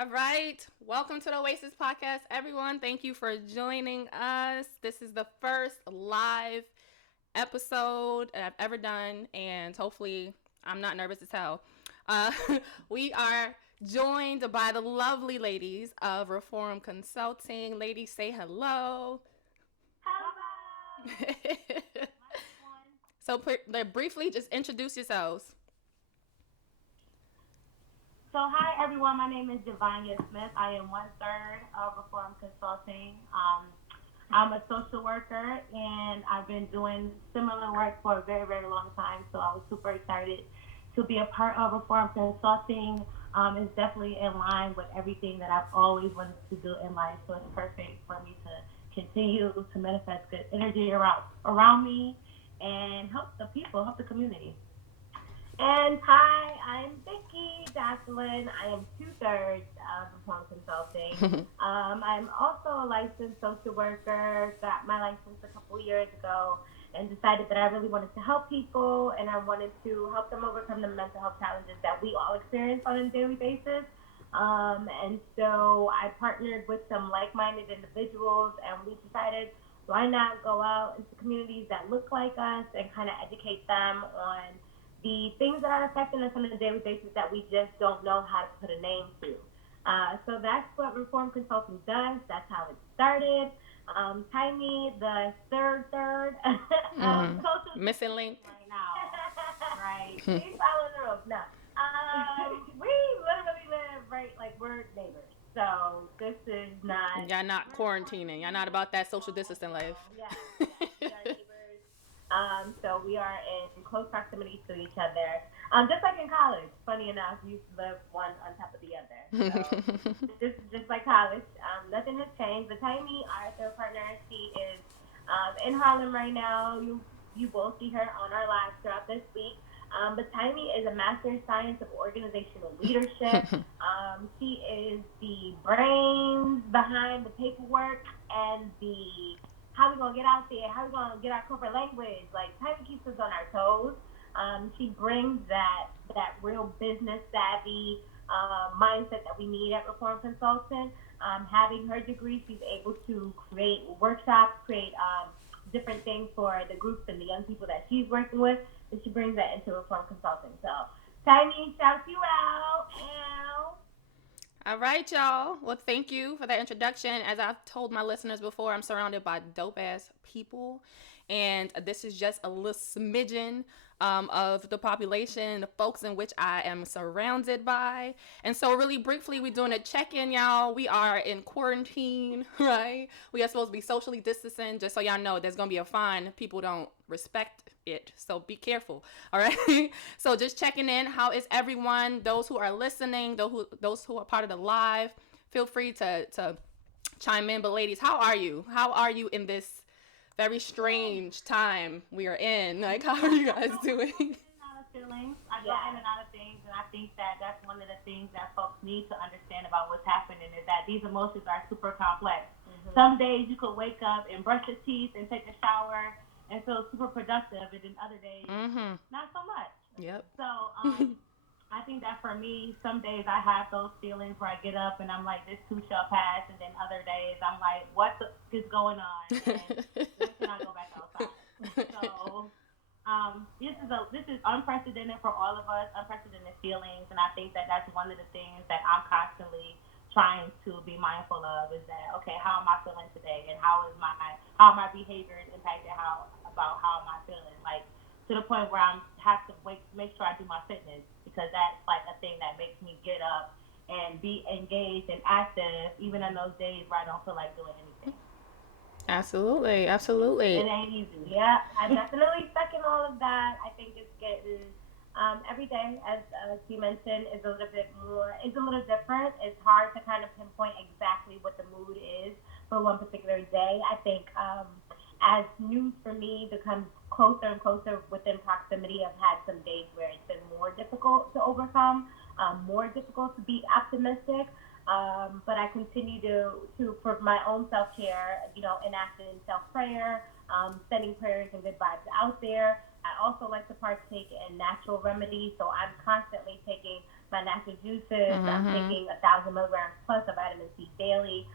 All right. Welcome to the Oasis Podcast, everyone. Thank you for joining us. This is the first live episode I've ever done, and hopefully, I'm not nervous as hell. Uh, we are joined by the lovely ladies of Reforum Consulting. Ladies, say hello. Hello. So, briefly, just introduce yourselves. So, hi everyone. My name is Javanya Smith. I am one third of Reforum Consulting. I'm a social worker, and I've been doing similar work for a very, very long time. So, I was super excited to be a part of Reforum Consulting. It's definitely in line with everything that I've always wanted to do in life. So, it's perfect for me to continue to manifest good energy around me and help the people, help the community. And hi, I'm Vicky Jocelyn. I am two-thirds of Home Consulting. I'm also a licensed social worker. Got my license a couple years ago and decided that I really wanted to help people and I wanted to help them overcome the mental health challenges that we all experience on a daily basis. And so I partnered with some like-minded individuals and we decided why not go out into communities that look like us and kind of educate them on the things that are affecting us on a daily basis that we just don't know how to put a name to. So that's what Reform Consulting does. That's how it started. Tiny, the third social Missing link. right now. Right. She's following the rules. No. We literally live right like we're neighbors. So this is not. Y'all not quarantining. Y'all not about that social distancing life. Yes, we are neighbors. So we are in close proximity to each other. Just like in college, funny enough, we used to live one on top of the other. So this is just like college. Nothing has changed. But Tiny, our third partner, she is in Harlem right now. You will see her on our lives throughout this week. But Tiny is a master in science of organizational leadership. She is the brains behind the paperwork and the how we gonna get out there, how we gonna get our corporate language. Like Tiny keeps us on our toes. She brings that real business savvy mindset that we need at Reform Consultant. Having her degree, she's able to create workshops, create different things for the groups and the young people that she's working with, and she brings that into Reform Consulting. So, Tiny, shout you out. Ow. All right, y'all. Well, thank you for that introduction. As I've told my listeners before, I'm surrounded by dope ass people. And this is just a little smidgen of the population, the folks in which I am surrounded by. And so, really briefly, we're doing a check in, y'all. We are in quarantine, right? We are supposed to be socially distancing, just so y'all know there's going to be a fine if people don't respect it. So, be careful, all right? So, just checking in. How is everyone? Those who are listening, those who are part of the live, feel free to chime in. But, ladies, how are you? How are you in this very strange time we are in? Like, how are you guys doing? Feelings. I go in and out of things, and I think that that's one of the things that folks need to understand about what's happening is that these emotions are super complex. Mm-hmm. Some days you could wake up and brush your teeth and take a shower and feel super productive, and then other days not so much. Yep. So I think that for me, some days I have those feelings where I get up and I'm like, this too shall pass, and then other days I'm like, what is going on? And when can I go back outside? So this is unprecedented for all of us, unprecedented feelings, and I think that that's one of the things that I'm constantly trying to be mindful of is that okay, how am I feeling today, and how my behavior is impacted how am I feeling, like to the point where I'm have to make sure I do my fitness because that's like a thing that makes me get up and be engaged and active even in those days where I don't feel like doing anything. Absolutely, absolutely. It ain't easy. Yeah, I definitely second all of that. I think it's getting every day, as you mentioned, is a little bit more. It's a little different. It's hard to kind of pinpoint exactly what the mood is for one particular day. I think as news for me becomes closer and closer within proximity, I've had some days where it's been more difficult to overcome, more difficult to be optimistic. But I continue to for my own self care, enacting self prayer, sending prayers and good vibes out there, I also like to partake in natural remedies, so I'm constantly taking my natural juices. I'm Mm-hmm. taking 1,000 milligrams plus of vitamin C daily,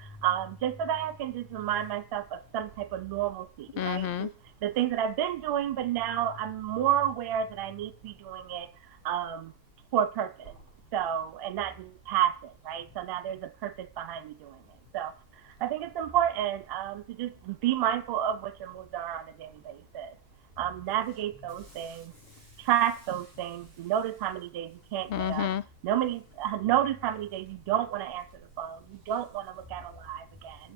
just so that I can just remind myself of some type of normalcy, right? Mm-hmm. Just the things that I've been doing, but now I'm more aware that I need to be doing it for a purpose. So, and not just passive, right? So now there's a purpose behind me doing it. So I think it's important to just be mindful of what your moves are on a daily basis. Navigate those things, track those things, notice how many days you can't get up, Mm-hmm. notice how many days you don't want to answer the phone, you don't want to look at a live again.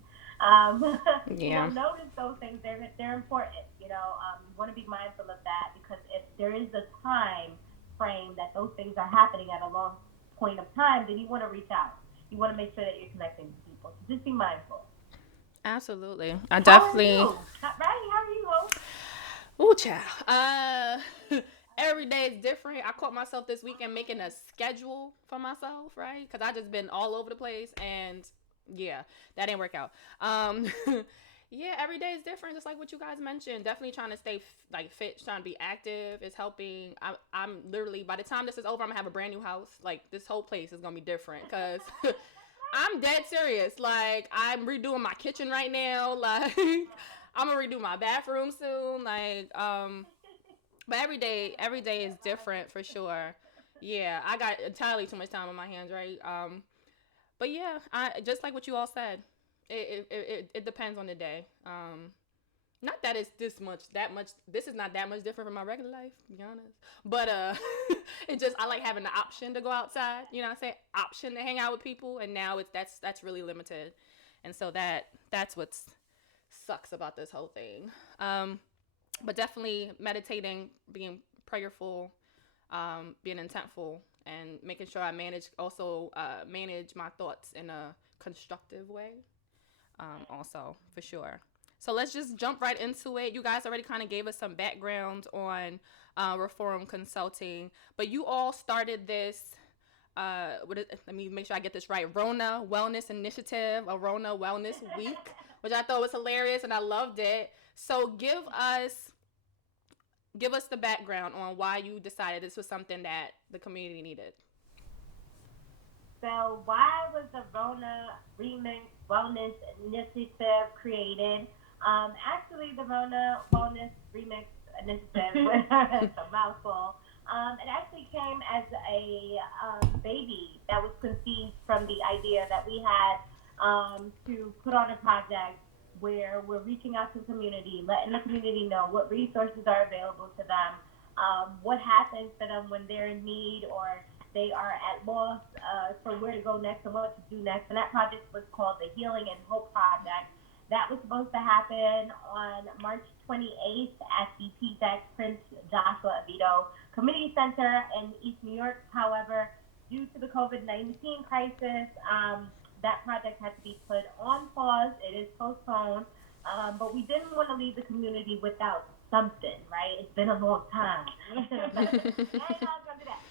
Yeah. Notice those things. They're important. You want to be mindful of that because if there is a time frame that those things are happening at a long point of time, then you want to reach out. You want to make sure that you're connecting with people. So just be mindful. Absolutely. I How are definitely. you? Right? How are you, Hope? Ooh, child. Every day is different. I caught myself this weekend making a schedule for myself, right? Because I just been all over the place, and yeah, that didn't work out. Yeah, every day is different, just like what you guys mentioned. Definitely trying to stay like fit, trying to be active is helping. I'm literally by the time this is over, I'm gonna have a brand new house. Like this whole place is gonna be different because I'm dead serious. Like I'm redoing my kitchen right now. Like I'm gonna redo my bathroom soon. Like but every day is different for sure. Yeah, I got entirely too much time on my hands, right? But yeah, I just like what you all said. It depends on the day. Not that it's this much, that much. This is not that much different from my regular life, to be honest. But it just I like having the option to go outside. You know what I'm saying? Option to hang out with people, and now it's that's really limited, and so that's what sucks about this whole thing. Um, but definitely meditating, being prayerful, being intentful, and making sure I manage my thoughts in a constructive way. Also for sure. So let's just jump right into it. You guys already kind of gave us some background on Reforum Consulting, but you all started this. Let me make sure I get this right. Rona Wellness Initiative, a Rona Wellness Week, which I thought was hilarious and I loved it. So give us the background on why you decided this was something that the community needed. So why was the Rona Remix Wellness Initiative created? Actually, the Rona Wellness Remix Initiative, it's a mouthful. It actually came as a baby that was conceived from the idea that we had to put on a project where we're reaching out to the community, letting the community know what resources are available to them, what happens to them when they're in need or they are at loss for where to go next and what to do next. And that project was called the Healing and Hope Project. That was supposed to happen on March 28th at the PJAC Prince Joshua Avito Community Center in East New York. However, due to the COVID-19 crisis, that project had to be put on pause. It is postponed. But we didn't want to leave the community without something, right? It's been a long time. Yeah, I was gonna do that.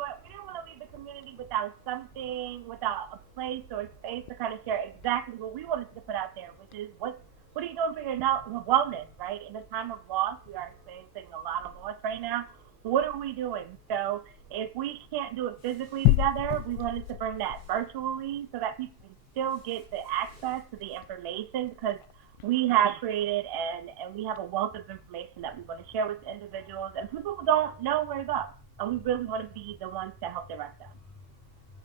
But we didn't want to leave the community without something, without a place or a space to kind of share exactly what we wanted to put out there, which is what are you doing for your wellness, right? In a time of loss, we are experiencing a lot of loss right now. What are we doing? So if we can't do it physically together, we wanted to bring that virtually so that people can still get the access to the information because we have created and we have a wealth of information that we want to share with individuals and people who don't know where to go. And we really want to be the ones to help direct them.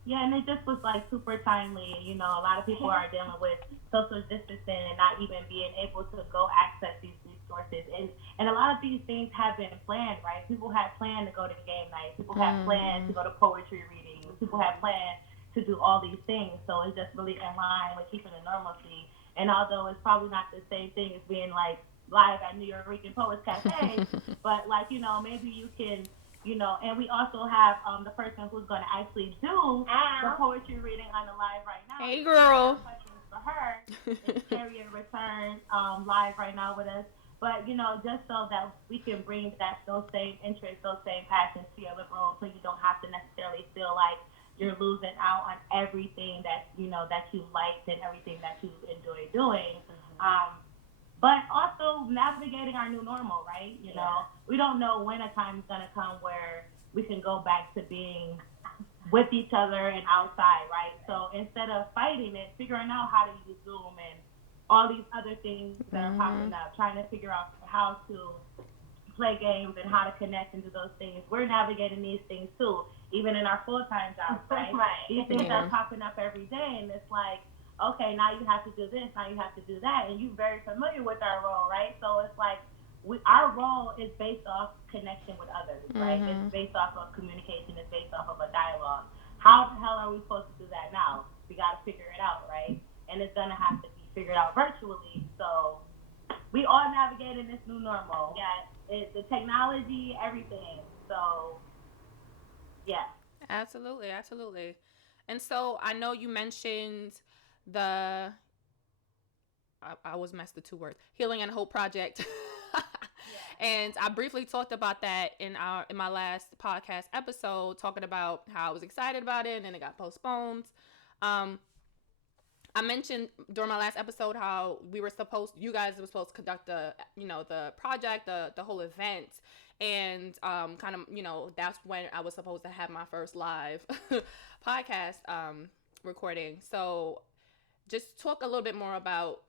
Yeah, and it just was like super timely. A lot of people are dealing with social distancing and not even being able to go access these resources. And a lot of these things have been planned, right? People had planned to go to game night. People had planned to Mm-hmm. go to poetry readings. People had planned to do all these things. So it's just really in line with keeping the normalcy. And although it's probably not the same thing as being like live at New York Poets Cafe, but like, maybe you can and we also have the person who's going to actually do the poetry reading on the live right now. Hey, So if you have girl. questions for her, it's Carrie in return live right now with us. But just so that we can bring those same interests, those same passions to your living room, so you don't have to necessarily feel like you're losing out on everything that you liked and everything that you enjoy doing. But also navigating our new normal, right? we don't know when a time is going to come where we can go back to being with each other and outside, right? So instead of fighting it, figuring out how to use Zoom and all these other things that are popping up, trying to figure out how to play games and how to connect into those things. We're navigating these things too, even in our full-time jobs, right? These things are popping up every day, and it's like, okay, now you have to do this, now you have to do that, and you're very familiar with our role, right? So it's like our role is based off connection with others, right? It's based off of communication, it's based off of a dialogue. How the hell are we supposed to do that now? We got to figure it out, right? And it's going to have to be figured out virtually. So we all navigating this new normal. Yeah, it's the technology, everything. So, yeah. Absolutely, absolutely. And so I know you mentioned the I was messed the two words, Healing and Hope Project. And I briefly talked about that in my last podcast episode, talking about how I was excited about it and then it got postponed. I mentioned during my last episode how you guys were supposed to conduct the project, the whole event, and kind of, that's when I was supposed to have my first live podcast recording. So just talk a little bit more about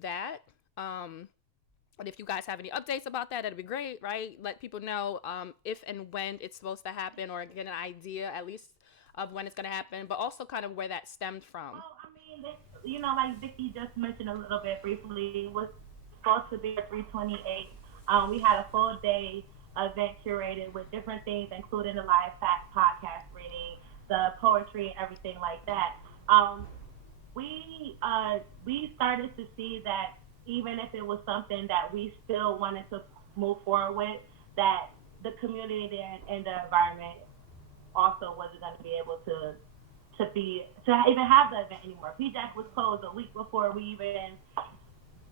that. And if you guys have any updates about that, that'd be great, right? Let people know if and when it's supposed to happen, or get an idea at least of when it's going to happen, but also kind of where that stemmed from. Well, I mean, like Vicky just mentioned a little bit briefly, it was supposed to be at 328. We had a full day event curated with different things, including the live podcast reading, the poetry, and everything like that. We started to see that even if it was something that we still wanted to move forward with, that the community there and the environment also wasn't going to be able to even have the event anymore. PJAC was closed a week before we even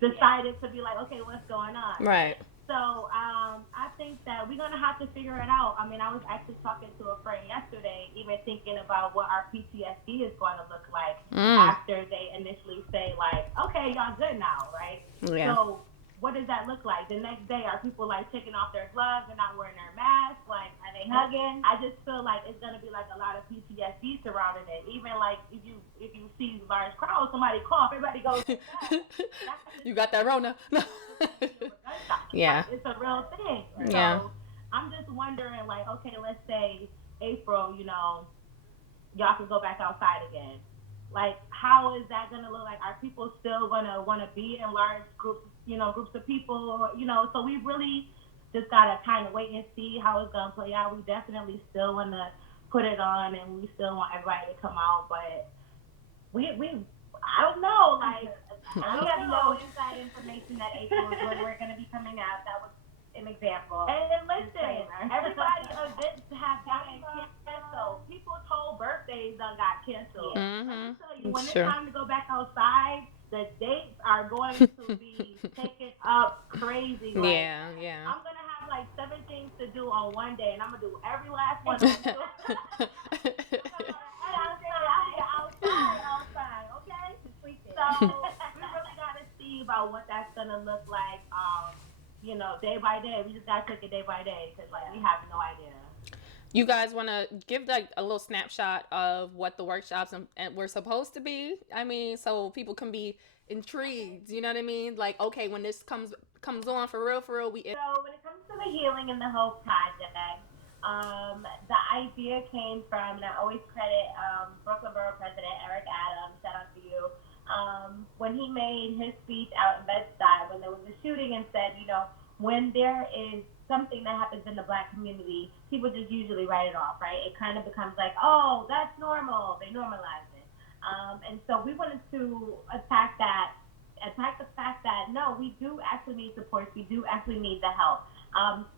decided to be like, okay, what's going on? Right. So I think that we're going to have to figure it out. I mean, I was actually talking to a friend yesterday, even thinking about what our PTSD is going to look like after they initially say, like, okay, y'all good now, right? Yeah. So what does that look like? The next day, are people, like, taking off their gloves and not wearing their masks? Like, are they hugging? I just feel like it's going to be, like, a lot of PTSD surrounding it. Even, like, if you see large crowds, somebody cough, everybody goes, you got that Rona. Yeah. It's a real thing. Yeah. So I'm just wondering, like, okay, let's say April, y'all can go back outside again. Like, how is that going to look like? Are people still going to want to be in large groups, groups of people, So we really just got to kind of wait and see how it's going to play out. We definitely still want to put it on, and we still want everybody to come out, but we I don't know, like, we have no inside information that April is when we're going to be coming out. That was an example. And listen, everybody events have gotten canceled. People's whole birthdays done got canceled. Mm-hmm. Let me tell you, when it's time to go back outside, the dates are going to be taken up crazy. Like, yeah. I'm going to have like 7 things to do on one day, and I'm going to do every last one of them. outside, okay? So we really got to see about what that's going to look like, day by day. We just got to take it day by day, because, like, we have no idea. You guys want to give, like, a little snapshot of what the workshops and were supposed to be? I mean, so people can be intrigued, you know what I mean? Like, okay, when this comes on for real, So when it comes to the Healing and the Hope Project, the idea came from, and I always credit Brooklyn Borough President Eric Adams, shout out to you, when he made his speech out in Bed-Stuy when there was a shooting, and said, when there is something that happens in the Black community, people just usually write it off, right? It kind of becomes like, oh, that's normal. They normalize it. And so we wanted to attack the fact that, no, we do actually need support. We do actually need the help.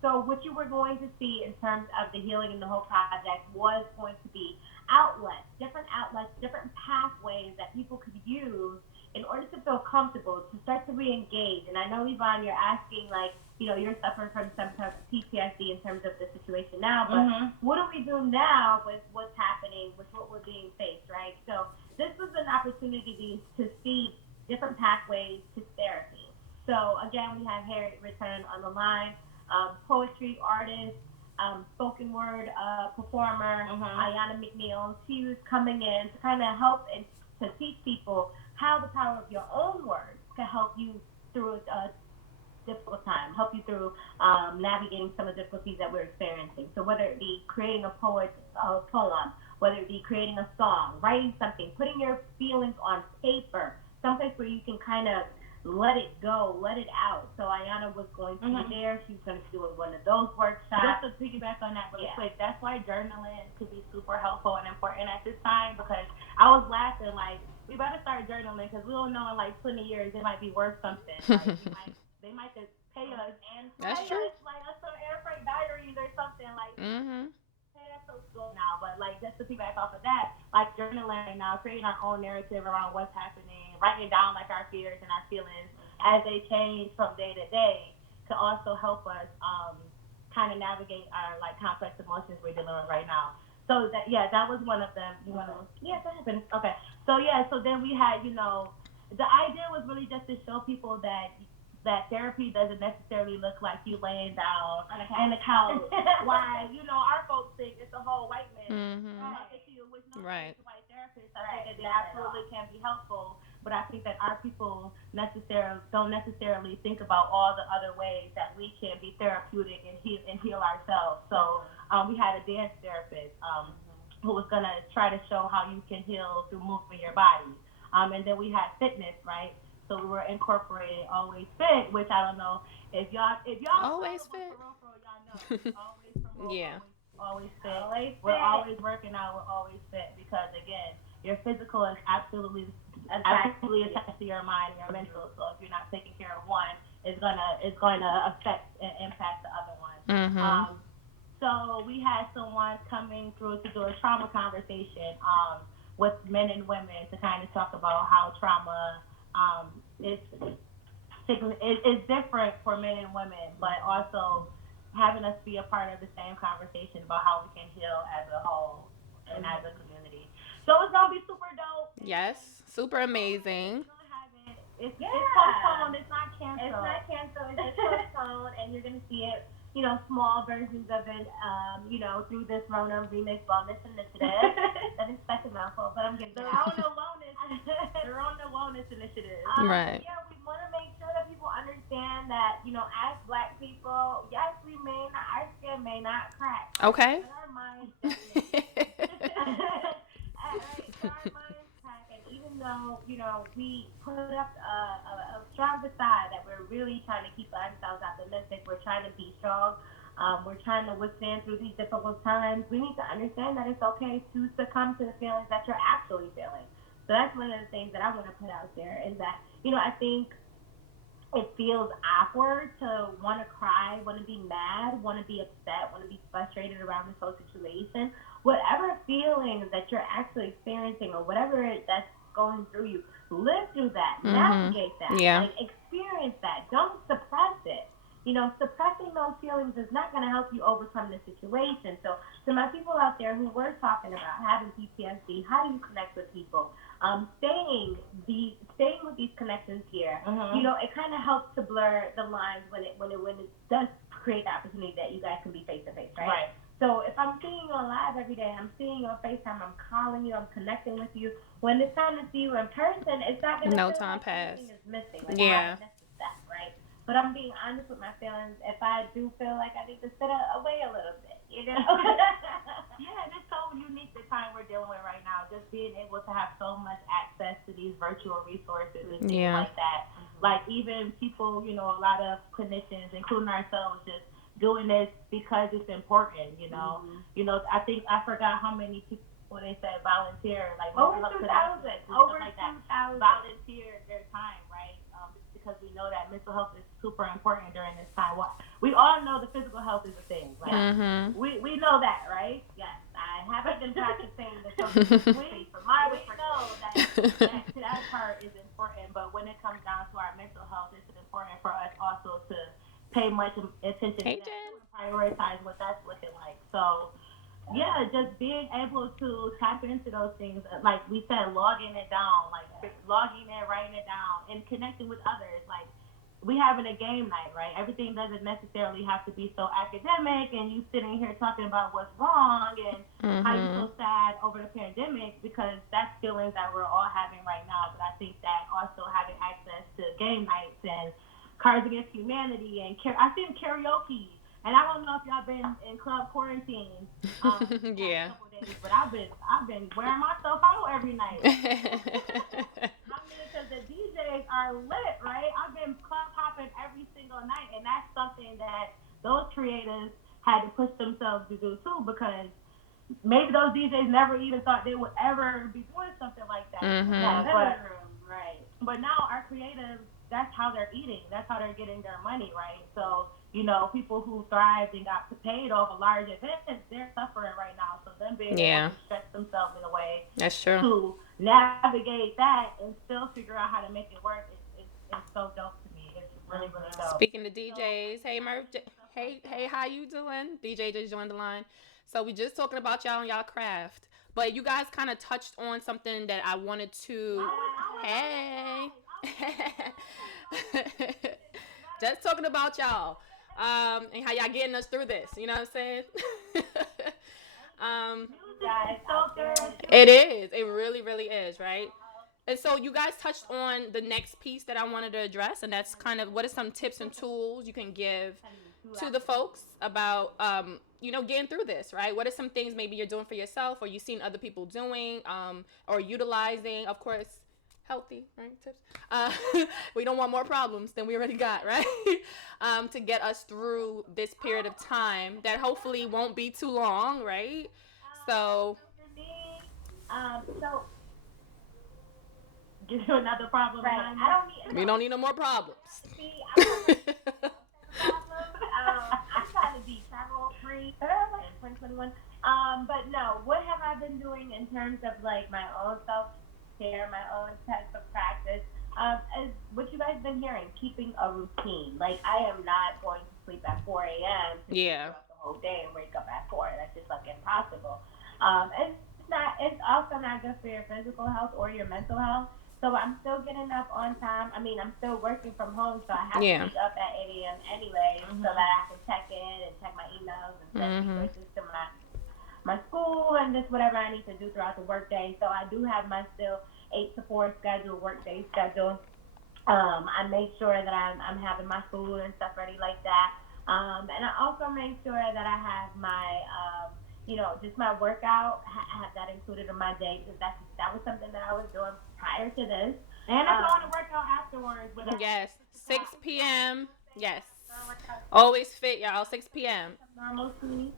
So what you were going to see in terms of the Healing and the Hope Project was going to be outlets, different pathways that people could use in order to feel comfortable, to start to re-engage. And I know, Yvonne, you're asking, like, you're suffering from some type of PTSD in terms of the situation now, but what do we do now with what's happening, with what we're being faced, right? So this was an opportunity to see different pathways to therapy. So again, we have Harriet Return on the line. poetry artist, spoken word performer, Mhm. Ayana McNeil. She was coming in to kind of help and to teach people how the power of your own words can help you through a difficult time, help you through navigating some of the difficulties that we're experiencing. So whether it be creating a poem, whether it be creating a song, writing something, putting your feelings on paper, someplace where you can kind of let it go, let it out. So Ayana was going to be there. She was going to be doing one of those workshops. Just to piggyback on that really quick, that's why journaling could be super helpful and important at this time because I was laughing like we better start journaling because we don't know in like 20 years it might be worth something. Like they might just pay us and That's pay true. us like us some air freight diaries or something like. Mm-hmm. Hey, that's so cool now, but like just to piggyback off of that, like journaling right now, creating our own narrative around what's happening, writing down like our fears and our feelings as they change from day to day, to also help us kind of navigate our like complex emotions we're dealing with right now. So that yeah, that was one of them. You wanna yeah, that happened. Okay. So yeah, so then we had, the idea was really just to show people that therapy doesn't necessarily look like you laying down on the couch. Why, our folks think it's a whole white man. Mm-hmm. Talking to you, which no Right. offense to white therapists. I think that they absolutely can be helpful, but I think that our people don't necessarily think about all the other ways that we can be therapeutic and heal ourselves. So we had a dance therapist who was gonna try to show how you can heal through moving your body. And then we had fitness, right? So we were incorporating Always Fit, which I don't know if y'all Always follow us fit. for real, y'all know we always promote Yeah. always fit. We're always working out. We're always fit because again, your physical is absolutely attached to your mind and your mental. So if you're not taking care of one, it's gonna affect and impact the other one. Mm-hmm. So we had someone coming through to do a trauma conversation with men and women to kind of talk about how trauma is is different for men and women, but also having us be a part of the same conversation about how we can heal as a whole and as a community. So it's gonna be super dope. Yes. Super amazing. We're gonna have it. It's postponed. It's not canceled. It's not canceled. It's just postponed, and you're gonna see it. Small versions of it. Through this Rona Remix Wellness Initiative. That is such a mouthful, but I'm getting The it out. Rona Wellness, the Rona Wellness Initiative. Right. Yeah, we want to make sure that people understand that as Black people, yes, our skin may not crack, Okay. but our minds definitely. Right, our minds crack, and even though we put up a strong facade that we're really trying to keep ourselves optimistic, we're trying to be strong. We're trying to withstand through these difficult times. We need to understand that it's okay to succumb to the feelings that you're actually feeling. So that's one of the things that I want to put out there is that, I think it feels awkward to want to cry, want to be mad, want to be upset, want to be frustrated around this whole situation. Whatever feelings that you're actually experiencing or whatever that's going through you, live through that, Mm-hmm. navigate that, Yeah. like experience that. Don't suppress it. Suppressing those feelings is not going to help you overcome the situation. So, to my people out there who were talking about having PTSD, how do you connect with people? Staying with these connections here, it kind of helps to blur the lines when it does create the opportunity that you guys can be face to face, right? So if I'm seeing you on live every day, I'm seeing you on FaceTime, I'm calling you, I'm connecting with you. When it's time to see you in person, it's not gonna No feel time like passed. anything is missing. Like Yeah. I missed a step, right? But I'm being honest with my feelings. If I do feel like I need to sit away a little bit. Yeah, and it's so unique the time we're dealing with right now. Just being able to have so much access to these virtual resources and things Yeah. like that. Like even people, a lot of clinicians, including ourselves, just doing this because it's important. I think I forgot how many people they said volunteer, like over 2,000, over like that, 2,000 volunteer their time, right? Because we know that mental health is super important during this time. We all know the physical health is a thing, right? Mm-hmm. We know that, right? Yes, I haven't been practicing the social distancing for my we know that part is important, but when it comes down to our mental health, it's important for us also to pay much attention to Hey, that Jen. too and prioritize what that's looking like. So yeah, just being able to tap into those things, like we said, logging it down, like logging it, writing it down, and connecting with others. Like we having a game night, right? Everything doesn't necessarily have to be so academic and you sitting here talking about what's wrong and how you Mm-hmm. so sad over the pandemic, because that's feelings that we're all having right now. But I think that also having access to game nights and Cards Against Humanity and I think karaoke. And I don't know if y'all been in club quarantine these past Yeah. couple of days, but I've been wearing myself out every night. I mean, because the DJs are lit, right? I've been club hopping every single night, and that's something that those creators had to push themselves to do too, because maybe those DJs never even thought they would ever be doing something like that. Mm-hmm. Right. But now our creatives, that's how they're eating. That's how they're getting their money, right? So, people who thrived and got paid off a large events, they're suffering right now. So them being able Yeah, to stretch themselves in a way that's true. to navigate that and still figure out how to make it work is so dope to me. It's really, really dope. Speaking to DJs, hey Murph, hey, how you doing? DJ just joined the line. So we just talking about y'all and y'all craft, but you guys kind of touched on something that I wanted to. Hey, just talking about y'all, and how y'all getting us through this. You know what I'm saying? um, it is. It really, really is, right? And so you guys touched on the next piece that I wanted to address, and that's kind of what are some tips and tools you can give to the folks about getting through this, right? What are some things maybe you're doing for yourself, or you've seen other people doing, or utilizing, of course, healthy, right? Tips. We don't want more problems than we already got, right? To get us through this period of time that hopefully won't be too long, right? So For me, so give you another problem. Right. I don't need. we don't need no more problems. See, I'm problem. I'm trying to be travel free in 2021. But no, what have I been doing in terms of like my own self care, my own type of practice? Is what you guys been hearing, keeping a routine. Like I am not going to sleep at 4 a.m. Yeah. the whole day and wake up at 4. That's just like impossible. It's not. It's also not good for your physical health or your mental health. So I'm still getting up on time. I mean, I'm still working from home, so I have Yeah. to be up at 8 a.m. anyway, so that I can check in and check my emails and send resources to my school and just whatever I need to do throughout the workday. So I do have my still 8 to 4 schedule, workday schedule. I make sure that I'm having my food and stuff ready like that. And I also make sure that I have my just my workout. I have that included in my day, because that was something that I was doing prior to this. And if I want to work out afterwards, but Yes, 6 p.m. Yes, always fit, y'all. 6 p.m. normalcy.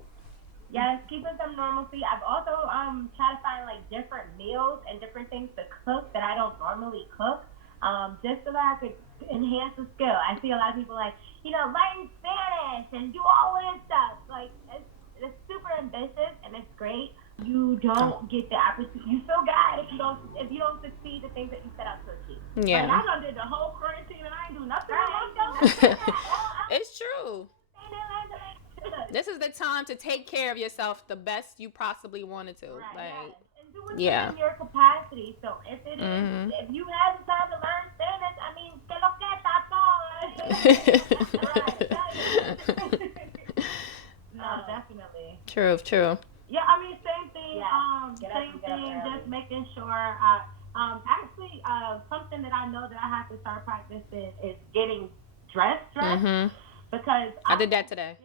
Yes, keeping some normalcy. I've also tried to find like different meals and different things to cook that I don't normally cook, just so that I could enhance the skill. I see a lot of people like, learn Spanish and do all this stuff. Like it's super ambitious and it's great. You don't get the opportunity. You feel bad if you don't succeed the things that you set out to achieve. Yeah. Like I done did the whole quarantine and I ain't do nothing with myself. It's true. This is the time to take care of yourself the best you possibly wanted to. Right. Like, and do it yeah. in your capacity. So if it is, if you have the time to learn Spanish, I mean, que lo que No, definitely. True. Yeah, I mean, same thing. Same thing. Just making sure. Actually, something that I know that I have to start practicing is getting dressed. Because I did that today.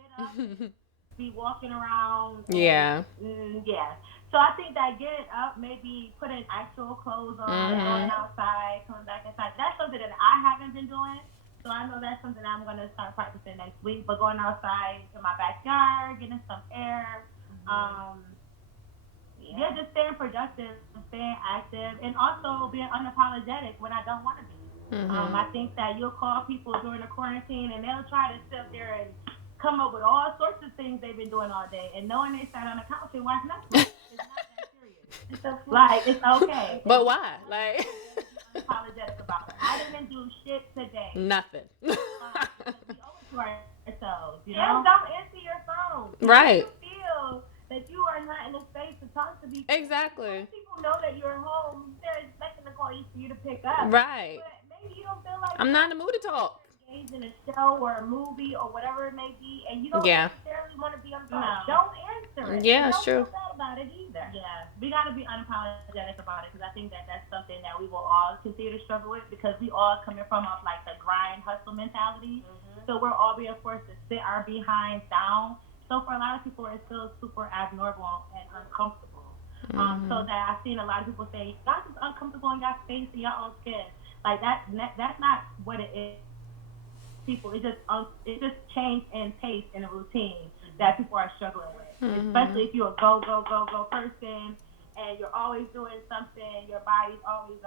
Be walking around. Yeah. Yeah. So I think that getting up, maybe putting actual clothes on, going outside, coming back inside. That's something that I haven't been doing. So I know that's something I'm going to start practicing next week. But going outside in my backyard, getting some air. Just staying productive, staying active, and also being unapologetic when I don't want to be. I think that you'll call people during the quarantine and they'll try to sit there and come up with all sorts of things they've been doing all day, and knowing they sat on the couch and watched Netflix is not that serious. Like, it's okay. But why? Like, apologetic about it. I didn't do shit today. Nothing. Let's be open to ourselves, And don't answer your phone. Right. You feel that you are not in a space to talk to people. Exactly. People know that you're home. They're expecting to call you for you to pick up. Right. But maybe you don't feel like I'm not in the mood to talk. stage in a show or a movie or whatever it may be, and you don't Yeah. necessarily want to be on the phone, don't answer it and Yeah, it's don't true. feel bad about it either. Yeah, we got to be unapologetic about it because I think that that's something that we will all continue to struggle with because we all coming from a, like the grind hustle mentality. So we're all being forced to sit our behinds down. So for a lot of people, it's still super abnormal and uncomfortable. So that I've seen a lot of people say, y'all just uncomfortable in your space and your own skin. Like that's not what it is for people. It just change in pace and a routine that people are struggling with. Mm-hmm. Especially if you're a go person and you're always doing something, your body's always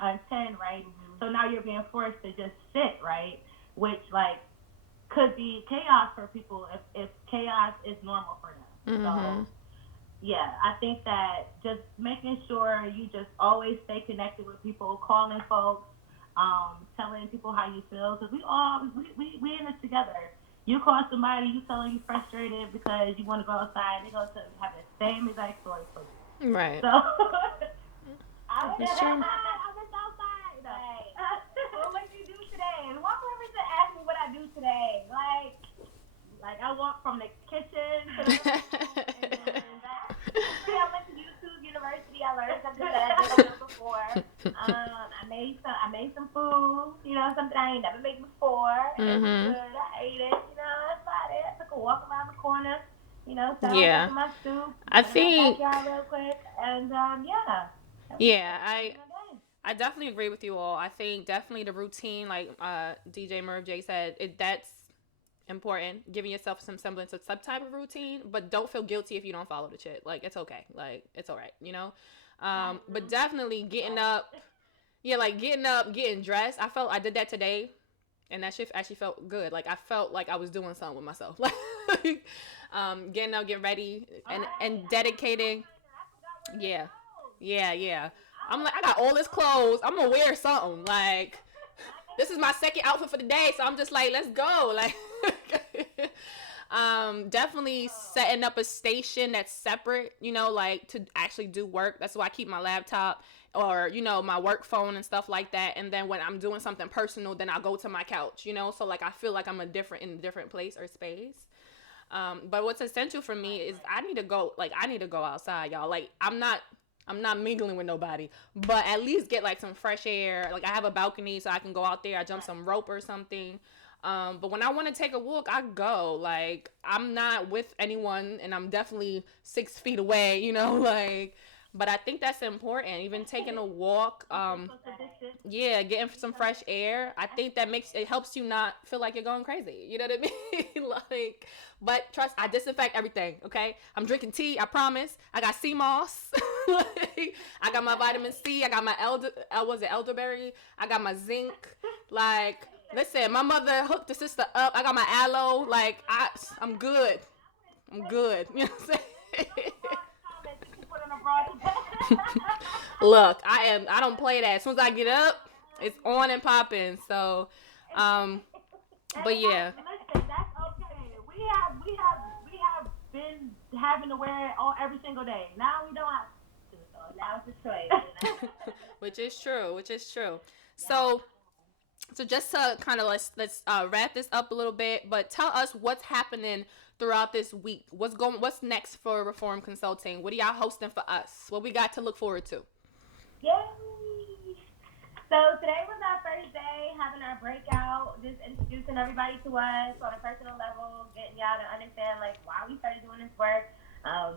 on 10, right? So now you're being forced to just sit, right? Which like could be chaos for people if chaos is normal for them. Mm-hmm. So yeah, I think that just making sure you just always stay connected with people, calling folks, telling people how you feel, because we in this together. You call somebody, you tell them you frustrated because you want to go outside, they go to have the same exact story for you. Right. So I was It's true. outside. I went outside. Right. What did you do today? And one person asked me what I do today. Like I walked from the kitchen to the and then back. I went to YouTube University. I learned something that I didn't know before. I made some food. You know, something I ain't never made before. It was Mm-hmm. good. I ate it. You know, that's about it. I took a walk around the corner. You know, sat on top Yeah. of my stoop, I went in my think, backyard real quick, and yeah, that was yeah, that was I my day. I definitely agree with you all. I think definitely the routine, like DJ Merv J said, that's important. Giving yourself some semblance of some type of routine, but don't feel guilty if you don't follow the shit. Like it's okay. Like it's all right, you know. But definitely getting up, yeah, like getting up, getting dressed. I did that today, and that shit actually felt good. Like I felt like I was doing something with myself. Like getting up, getting ready, and dedicating. Yeah, yeah. I'm like, I got all this clothes. I'm gonna wear something. Like, this is my second outfit for the day, so I'm just like, let's go. Like, definitely setting up a station that's separate. You know, like to actually do work. That's why I keep my laptop or my work phone and stuff like that. And then when I'm doing something personal, then I'll go to my couch. So like I feel like I'm in a different place or space. But what's essential for me is I need to go outside, y'all. Like I'm not mingling with nobody, but at least get like some fresh air. Like I have a balcony, so I can go out there. I jump some rope or something. But when I want to take a walk, I go. Like I'm not with anyone, and I'm definitely 6 feet away. Like. But I think that's important. Even taking a walk, yeah, getting some fresh air. I think that makes it helps you not feel like you're going crazy. You know what I mean? Like, but trust, I disinfect everything. Okay, I'm drinking tea. I promise. I got sea moss. Like, I got my vitamin C. I got my was it elderberry? I got my zinc. Like, listen, my mother hooked the sister up. I got my aloe. Like, I'm good. I'm good. You know what I'm saying? Look, I don't play that. As soon as I get up, it's on and popping. So, um, but yeah. Listen, that's okay. We have been having to wear it all every single day. Now we don't have to. So now it's a choice. Which is true. Which is true. So, just to kind of let's wrap this up a little bit, but tell us what's happening throughout this week. What's next for Reform Consulting? What are y'all hosting for us? What we got to look forward to? Yay! So today was our first day having our breakout, just introducing everybody to us on a personal level, getting y'all to understand like why we started doing this work,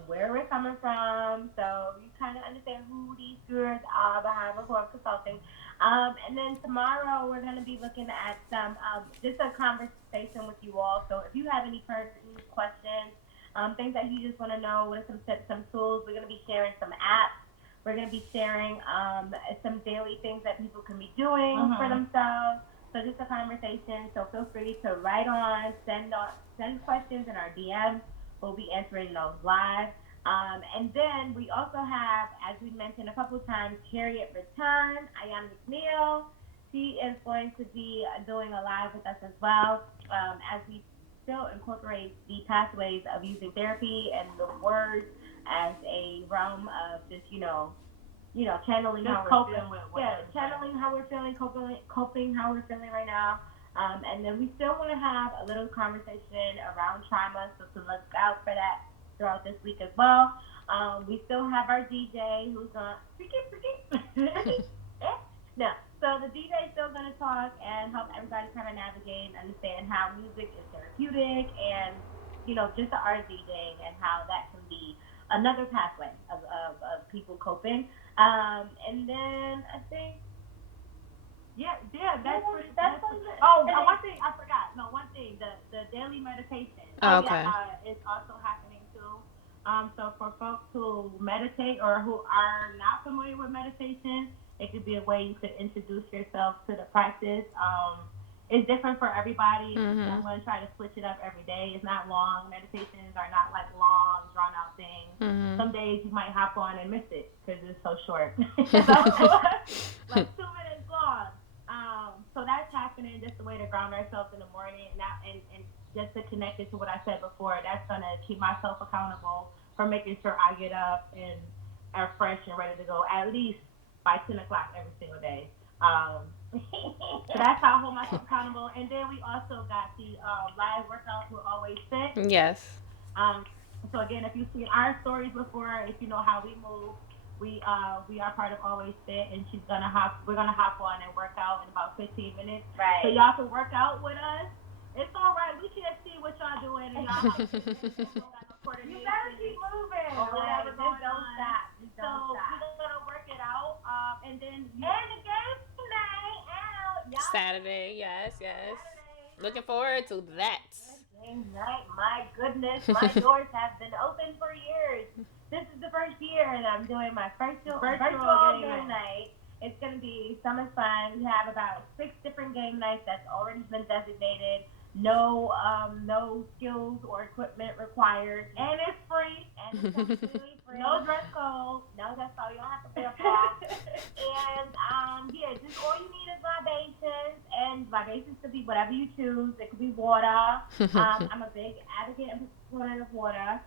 where we're coming from, so you kind of understand who these girls are behind Reform Consulting. And then tomorrow we're going to be looking at some just a conversation with you all. So if you have any pertinent questions, things that you just want to know, what are some tips, some tools, we're going to be sharing some apps. We're going to be sharing some daily things that people can be doing for themselves. So just a conversation. So feel free to write send questions in our DMs. We'll be answering those live. And then we also have, as we mentioned a couple of times, Harriet Return, Ayana McNeil. She is going to be doing a live with us as well as we still incorporate the pathways of using therapy and the words as a realm of just channeling just how we're feeling. Channeling how we're feeling, coping how we're feeling right now. And then we still want to have a little conversation around trauma, so to look out for that throughout this week as well. We still have our DJ who's on no. So the DJ is still going to talk and help everybody kind of navigate and understand how music is therapeutic and, just the art of DJing and how that can be another pathway of people coping. And then I think yeah, Oh, one thing I forgot. No, one thing. The daily meditation. Okay. Is also happening too. So for folks who meditate or who are not familiar with meditation, it could be a way you could introduce yourself to the practice. It's different for everybody. I'm Mhm. going to try to switch it up every day. It's not long. Meditations are not like long, drawn out things. Mhm. Some days you might hop on and miss it because it's so short. Like 2 minutes long. So that's happening just a way to ground ourselves in the morning and just to connect it to what I said before. That's gonna keep myself accountable for making sure I get up and are fresh and ready to go at least by 10 o'clock every single day. So that's how I hold myself accountable. And then we also got the live workouts with Always Fit. Yes. Um, so again, if you've seen our stories before, if you know how we move, we are part of Always Fit, and we're gonna hop on and work out in about 15 minutes. Right. So y'all can work out with us. It's all right. We can't see what y'all doing, and y'all like don't got no coordination. You better keep moving. Or whatever Just going don't on. stop. Just So don't stop. we're gonna work it out, and then And the game night out. Y'all Saturday. Yes. Yes. Saturday. Looking forward to that. Game night. My goodness, my doors have been open for years. This is the first year that I'm doing my virtual game night. It's going to be so much fun. We have about 6 different game nights that's already been designated. No skills or equipment required, and it's free. and it's completely free. No dress code. No, that's all. You don't have to pay a ball. And yeah, just all you need is libations, and libations could be whatever you choose. It could be water. I'm a big advocate and proponent of water.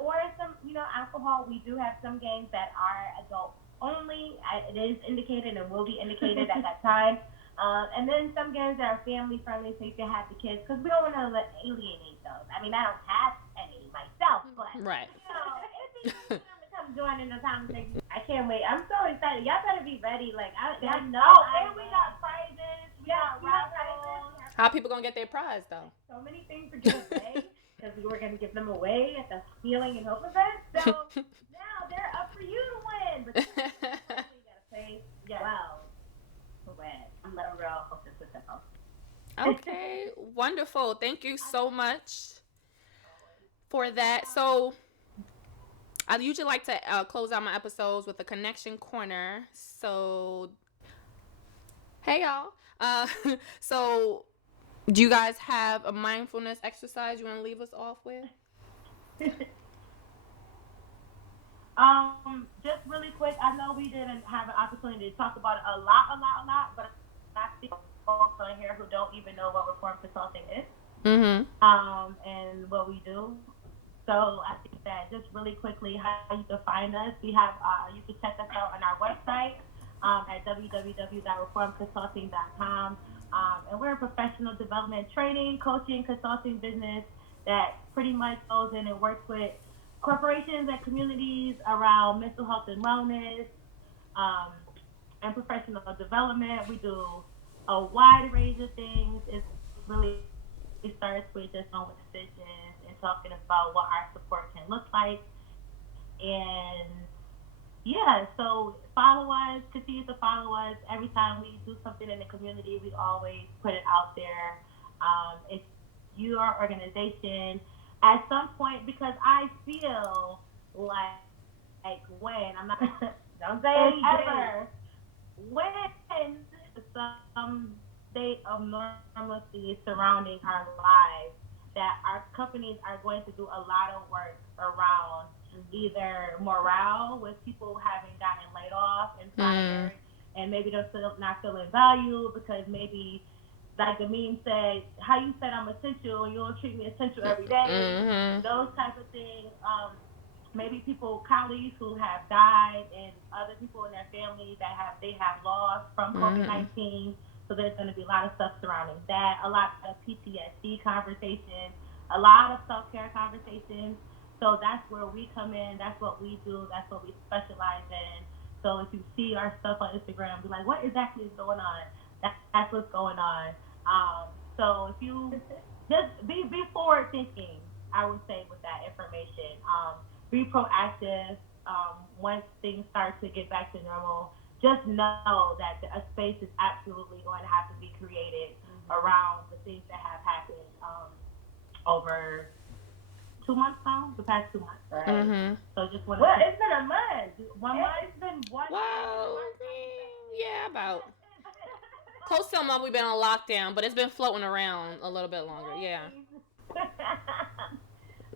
Or some, alcohol. We do have some games that are adult only. It is indicated and will be indicated at that time. And then some games that are family friendly, so you can have the kids, because we don't want to alienate those. I mean, I don't have any myself, but Right. it'd be nice for them to come join in the conversation. I can't wait. I'm so excited. Y'all better be ready. Like, I know. And we got prizes. We got raffles. How people gonna get their prize though? So many things to give away because we were going to give them away at the Healing and Hope event. So now they're up for you to win. But you got to pay well to win. I'm a little real hostess with them. Okay. Wonderful. Thank you so much for that. So I usually like to close out my episodes with a connection corner. So hey y'all. So do you guys have a mindfulness exercise you want to leave us off with? Just really quick, I know we didn't have an opportunity to talk about it a lot, but I see folks on here who don't even know what Reform Consulting is, Mm-hmm. and what we do. So I think that just really quickly, how you can find us, you can check us out on our website at www.reformconsulting.com. And we're a professional development training, coaching, consulting business that pretty much goes in and works with corporations and communities around mental health and wellness, um, and professional development. We do a wide range of things. It really starts with just going with decisions and talking about what our support can look like. And yeah, so follow us, continue to follow us. Every time we do something in the community, we always put it out there. If your organization, at some point, because I feel like when, I'm not, don't say it ever, when some state of normalcy surrounding our lives, that our companies are going to do a lot of work around either morale with people having gotten laid off and fired, and maybe they're still not feeling valued because maybe, like the meme said, how you said I'm essential and you don't treat me essential every day, those type of things. Maybe colleagues who have died, and other people in their family that they have lost from COVID-19. So So there's going to be a lot of stuff surrounding that, a lot of PTSD conversations, a lot of self-care conversations. So that's where we come in. That's what we do. That's what we specialize in. So if you see our stuff on Instagram, be like, what exactly is going on? That's what's going on. So if you just be forward thinking, I would say with that information. Be proactive. Once things start to get back to normal, just know that a space is absolutely going to have to be created around the things that have happened over 2 months now, the past 2 months, right? Mm-hmm. So just want to. Well, it's been a month. 1 month. It's been 1 Well, yeah, about close to a month we've been on lockdown, but it's been floating around a little bit longer. Yeah.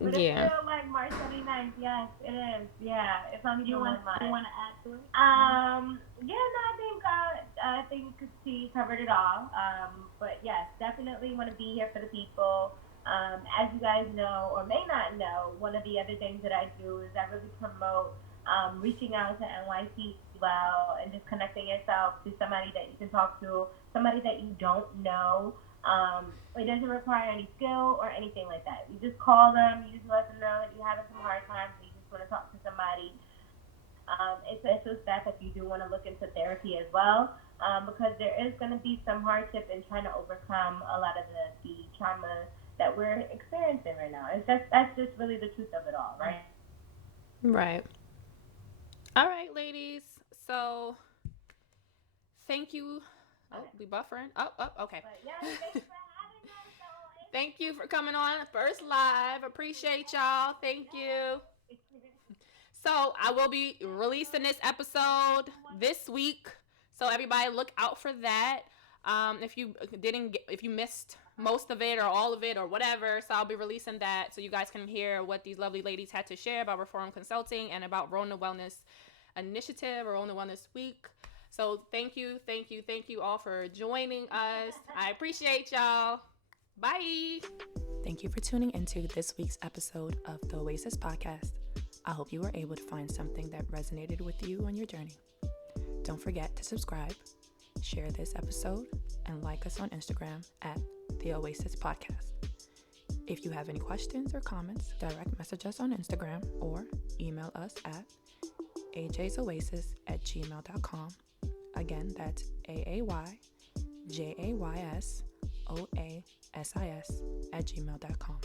But it feels like March 29th. Yes, it is. Yeah, it's on you want to add to it? Yeah, no, I think she covered it all. But yes, definitely want to be here for the people. As you guys know or may not know, one of the other things that I do is I really promote reaching out to NYC well and just connecting yourself to somebody that you can talk to, somebody that you don't know. It doesn't require any skill or anything like that. You just call them, you just let them know that you're having some hard times and you just want to talk to somebody. It's a step if you do want to look into therapy as well, because there is going to be some hardship in trying to overcome a lot of the trauma that we're experiencing right now. That's just really the truth of it all, right? Right. All right, ladies. So, thank you. Oh, we buffering. Oh, okay. But yeah, thanks for having us. Thank you for coming on first live. Appreciate y'all. Thank you. So I will be releasing this episode this week. So everybody look out for that. If you missed most of it or all of it or whatever, so I'll be releasing that so you guys can hear what these lovely ladies had to share about Reforum Consulting and about Rona Wellness Initiative or Rona Wellness Week. So thank you all for joining us. I appreciate y'all. Bye. Thank you for tuning into this week's episode of the Oasis Podcast. I hope you were able to find something that resonated with you on your journey. Don't forget to subscribe, share this episode, and like us on Instagram at the Oasis Podcast. If you have any questions or comments, direct message us on Instagram or email us at ajaysoasis@gmail.com. Again, that's AAYJAYSOASIS@gmail.com.